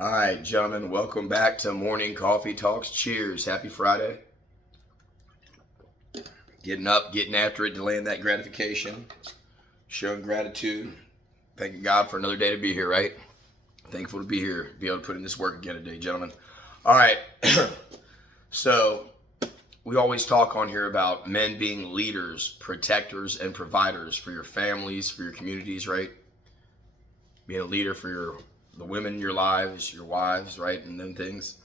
All right, gentlemen, welcome back to Morning Coffee Talks. Cheers. Happy Friday. Getting up, getting after it, delaying that gratification, showing gratitude, thanking God for another day to be here, right? Thankful to be here, be able to put in this work again today, gentlemen. All right, so we always talk on here about men being leaders, protectors, and providers for your families, for your communities, right? Being a leader for the women in your lives, your wives, right, and them things.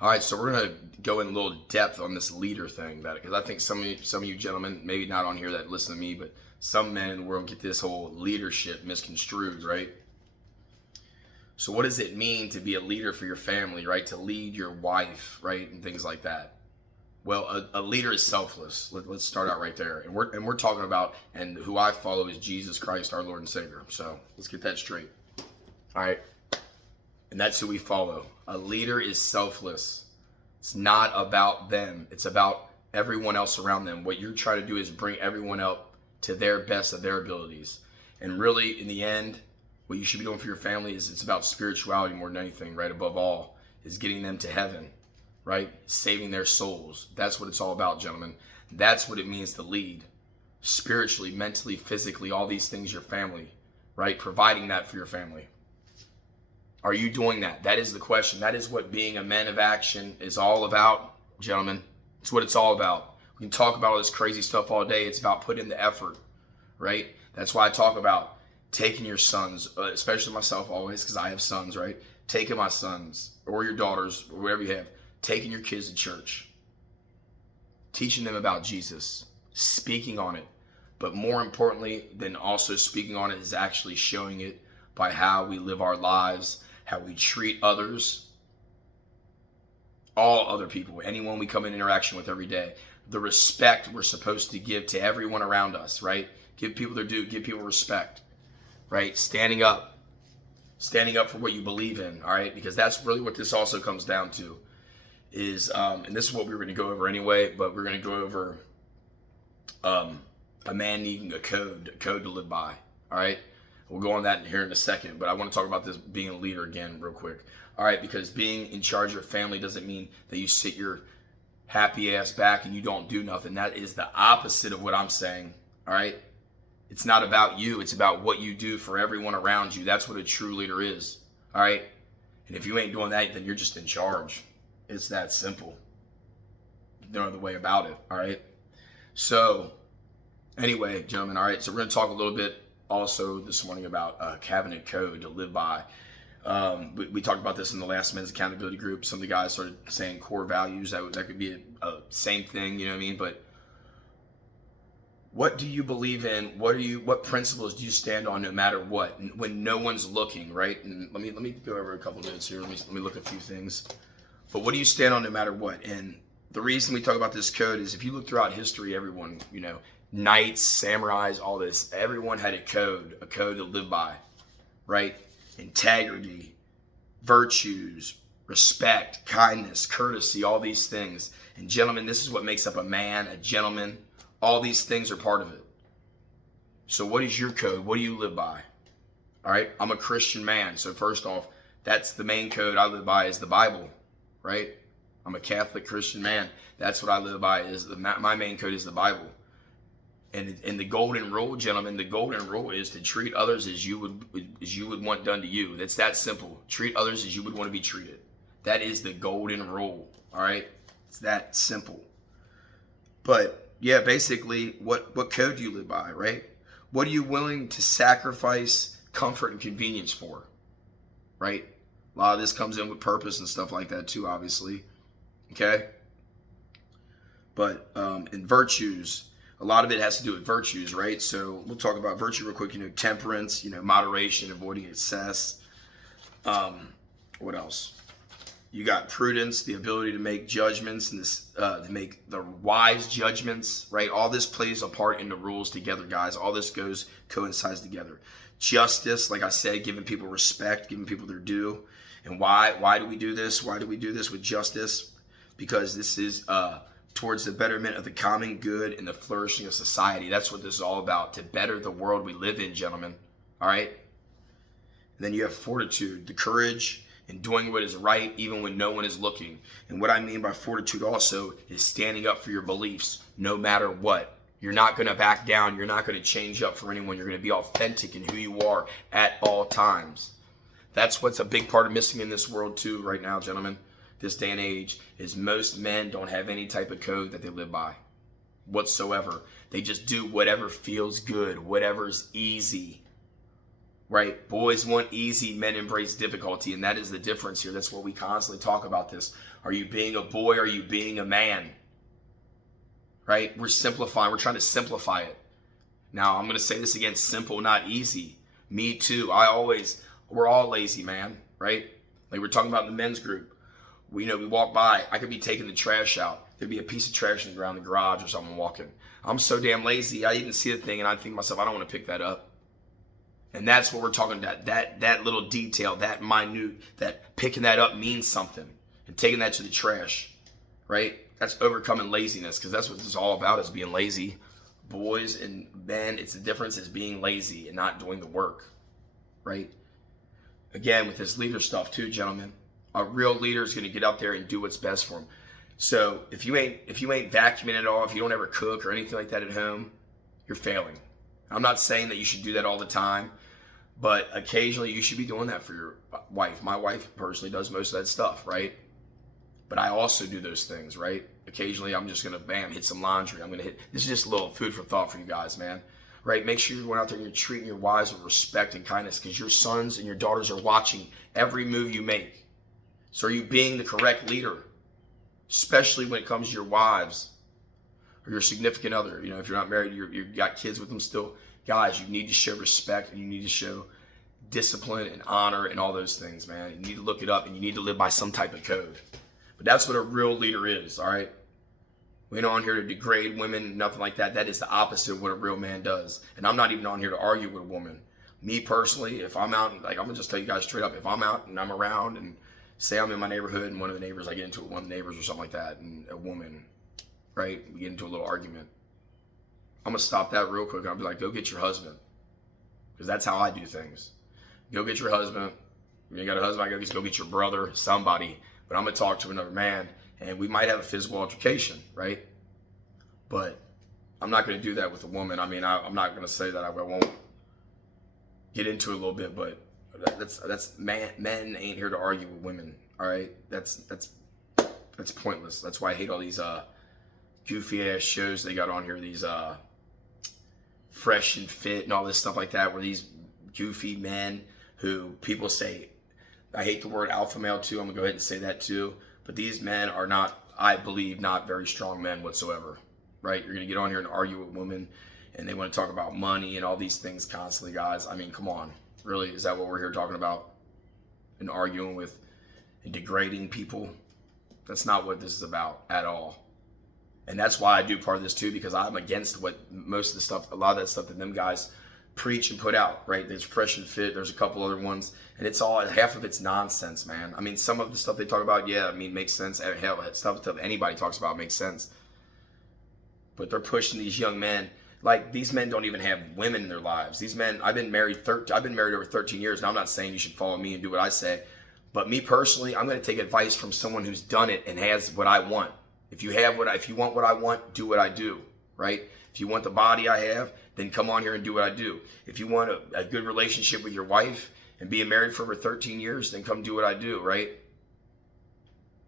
All right, so we're gonna go in a little depth on this leader thing, because I think some of you gentlemen, maybe not on here that listen to me, but some men in the world get this whole leadership misconstrued, right? So what does it mean to be a leader for your family, right? To lead your wife, right, and things like that. Well, a leader is selfless. Let's start out right there, and we're talking about, and who I follow is Jesus Christ, our Lord and Savior. So let's get that straight. All right. And that's who we follow. A leader is selfless. It's not about them. It's about everyone else around them. What you're trying to do is bring everyone up to their best of their abilities. And really, in the end, what you should be doing for your family is it's about spirituality more than anything, right? Above all, is getting them to heaven, right? Saving their souls. That's what it's all about, gentlemen. That's what it means to lead. Spiritually, mentally, physically, all these things, your family, right? Providing that for your family. Are you doing that? That is the question. That is what being a man of action is all about, gentlemen. It's what it's all about. We can talk about all this crazy stuff all day. It's about putting in the effort, right? That's why I talk about taking your sons, especially myself always, because I have sons, right? Taking my sons or your daughters, or whatever you have, taking your kids to church, teaching them about Jesus, speaking on it. But more importantly than also speaking on it is actually showing it by how we live our lives, how we treat others, all other people, anyone we come in interaction with every day, the respect we're supposed to give to everyone around us, right? Give people their due, give people respect, right? Standing up for what you believe in, all right? Because that's really what this also comes down to is, and this is what we were going to go over anyway, but we're going to go over a man needing a code to live by, all right? We'll go on that here in a second, but I want to talk about this being a leader again real quick. All right, because being in charge of your family doesn't mean that you sit your happy ass back and you don't do nothing. That is the opposite of what I'm saying, all right? It's not about you. It's about what you do for everyone around you. That's what a true leader is, all right? And if you ain't doing that, then you're just in charge. It's that simple. No other way about it, all right? So anyway, gentlemen, all right, so we're going to talk a little bit also this morning about a cabinet code to live by. We talked about this in the last men's accountability group. Some of the guys started saying core values. That could be a same thing, you know what I mean? But what do you believe in? What principles do you stand on no matter what? When no one's looking, right? And let me go over a couple notes here. Let me look at a few things. But what do you stand on no matter what? And the reason we talk about this code is if you look throughout history, everyone, knights, samurais, all this, everyone had a code to live by, right? Integrity, virtues, respect, kindness, courtesy, all these things. And gentlemen, this is what makes up a man, a gentleman. All these things are part of it. So what is your code? What do you live by? All right, I'm a Christian man. So first off, that's the main code I live by is the Bible, right? I'm a Catholic Christian man. That's what I live by is my main code is the Bible. And the golden rule, gentlemen, the golden rule is to treat others as you would want done to you. That's that simple. Treat others as you would want to be treated. That is the golden rule. All right, it's that simple. But yeah, basically, what code do you live by, right? What are you willing to sacrifice comfort and convenience for, right? A lot of this comes in with purpose and stuff like that too, obviously. Okay, but in virtues. A lot of it has to do with virtues, right? So we'll talk about virtue real quick. Temperance, moderation, avoiding excess. What else? You got prudence, the ability to make judgments and to make the wise judgments, right? All this plays a part in the rules together, guys. All this coincides together. Justice, like I said, giving people respect, giving people their due. And why do we do this? Why do we do this with justice? Because this is towards the betterment of the common good and the flourishing of society. That's what this is all about, to better the world we live in, gentlemen. All right? And then you have fortitude, the courage in doing what is right even when no one is looking. And what I mean by fortitude also is standing up for your beliefs no matter what. You're not going to back down. You're not going to change up for anyone. You're going to be authentic in who you are at all times. That's what's a big part of missing in this world too right now, gentlemen. This day and age is most men don't have any type of code that they live by whatsoever. They just do whatever feels good, whatever's easy, right? Boys want easy, men embrace difficulty, and that is the difference here. That's what we constantly talk about this. Are you being a boy? Are you being a man? Right? We're simplifying. We're trying to simplify it. Now, I'm going to say this again, simple, not easy. Me too. We're all lazy, man, right? Like we're talking about in the men's group. We walk by, I could be taking the trash out. There'd be a piece of trash in the ground in the garage or something walking. I'm so damn lazy, I even see the thing and I think to myself, I don't want to pick that up. And that's what we're talking about, that little detail, that minute, that picking that up means something. And taking that to the trash, right? That's overcoming laziness, because that's what this is all about, is being lazy. Boys and men, it's the difference is being lazy and not doing the work, right? Again, with this leader stuff too, gentlemen. A real leader is going to get up there and do what's best for them. So if you ain't vacuuming at all, if you don't ever cook or anything like that at home, you're failing. I'm not saying that you should do that all the time, but occasionally you should be doing that for your wife. My wife personally does most of that stuff, right? But I also do those things, right? Occasionally I'm just going to, hit some laundry. This is just a little food for thought for you guys, man. Right? Make sure you're going out there and you're treating your wives with respect and kindness, because your sons and your daughters are watching every move you make. So are you being the correct leader? Especially when it comes to your wives or your significant other. If you're not married, you've got kids with them still. Guys, you need to show respect and you need to show discipline and honor and all those things, man. You need to look it up and you need to live by some type of code. But that's what a real leader is, all right? We ain't on here to degrade women, nothing like that. That is the opposite of what a real man does. And I'm not even on here to argue with a woman. Me personally, if I'm out, I'm going to just tell you guys straight up, if I'm out and I'm around and say I'm in my neighborhood and one of the neighbors, I get into it with one of the neighbors or something like that, and a woman, right, we get into a little argument, I'm going to stop that real quick. I'll be like, go get your husband. Because that's how I do things. Go get your husband. If you got a husband, go get your brother, somebody. But I'm going to talk to another man, and we might have a physical altercation, right? But I'm not going to do that with a woman. I'm not going to say that I won't get into it a little bit, but that's men ain't here to argue with women, all right? That's pointless. That's why I hate all these goofy ass shows they got on here, these Fresh and Fit and all this stuff like that, where these goofy men who people say, I hate the word alpha male too, I'm gonna go ahead and say that too, but these men are not, I believe, not very strong men whatsoever, right? You're gonna get on here and argue with women and they want to talk about money and all these things constantly, guys. Come on. Really, is that what we're here talking about? And arguing with and degrading people? That's not what this is about at all. And that's why I do part of this too, because I'm against what most of the stuff, a lot of that stuff that them guys preach and put out, right? There's Fresh and Fit, there's a couple other ones, and it's all, half of it's nonsense, man. Some of the stuff they talk about, yeah, makes sense. Hell, stuff that anybody talks about makes sense. But they're pushing these young men. Like, these men don't even have women in their lives. These men, I've been married over 13 years. Now, I'm not saying you should follow me and do what I say. But me personally, I'm going to take advice from someone who's done it and has what I want. If you want what I want, do what I do, right? If you want the body I have, then come on here and do what I do. If you want a good relationship with your wife and being married for over 13 years, then come do what I do, right?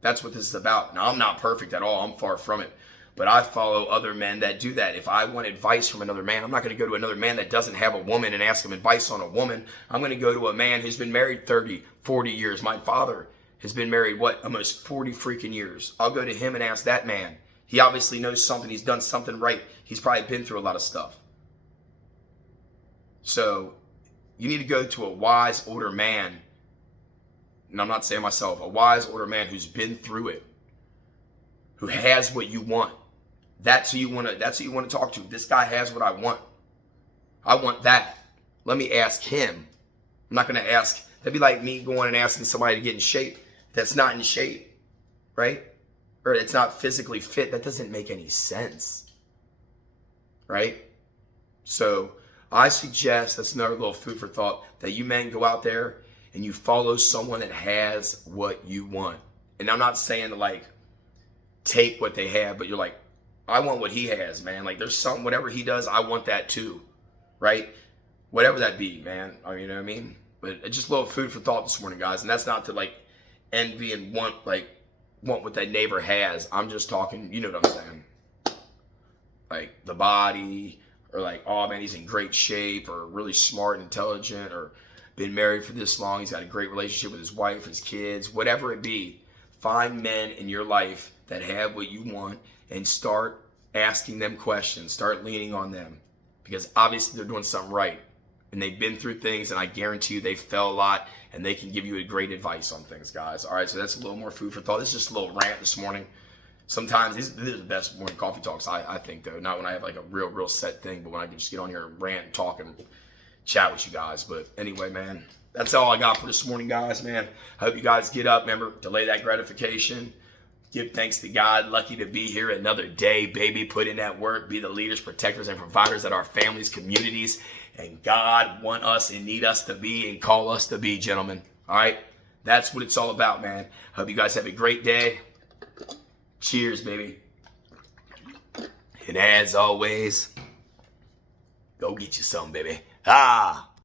That's what this is about. Now, I'm not perfect at all. I'm far from it. But I follow other men that do that. If I want advice from another man, I'm not going to go to another man that doesn't have a woman and ask him advice on a woman. I'm going to go to a man who's been married 30, 40 years. My father has been married, almost 40 freaking years. I'll go to him and ask that man. He obviously knows something. He's done something right. He's probably been through a lot of stuff. So you need to go to a wise older man. And I'm not saying myself, a wise older man who's been through it, who has what you want. That's who you want to talk to. This guy has what I want. I want that. Let me ask him. I'm not going to ask. That'd be like me going and asking somebody to get in shape that's not in shape, right? Or it's not physically fit. That doesn't make any sense, right? So I suggest, that's another little food for thought, that you men go out there and you follow someone that has what you want. And I'm not saying to like take what they have, but you're like, I want what he has, man. Like there's something, whatever he does, I want that too, right? Whatever that be, man. I mean, you know what I mean? But it's just a little food for thought this morning, guys. And that's not to like envy and want what that neighbor has. I'm just talking, you know what I'm saying? Like the body, or like, oh man, he's in great shape, or really smart and intelligent, or been married for this long, he's got a great relationship with his wife, his kids, whatever it be. Find men in your life that have what you want and start asking them questions. Start leaning on them, because obviously they're doing something right. And they've been through things, and I guarantee you they fell a lot, and they can give you a great advice on things, guys. All right, so that's a little more food for thought. This is just a little rant this morning. Sometimes these are the best morning coffee talks, I think, though. Not when I have like a real set thing, but when I can just get on here and rant and talk and chat with you guys. But anyway, man, that's all I got for this morning, guys, man. I hope you guys get up. Remember, delay that gratification. Give thanks to God. Lucky to be here another day, baby. Put in that work. Be the leaders, protectors, and providers of our families, communities, and God want us and need us to be and call us to be, gentlemen. All right? That's what it's all about, man. Hope you guys have a great day. Cheers, baby. And as always, go get you some, baby. Ah!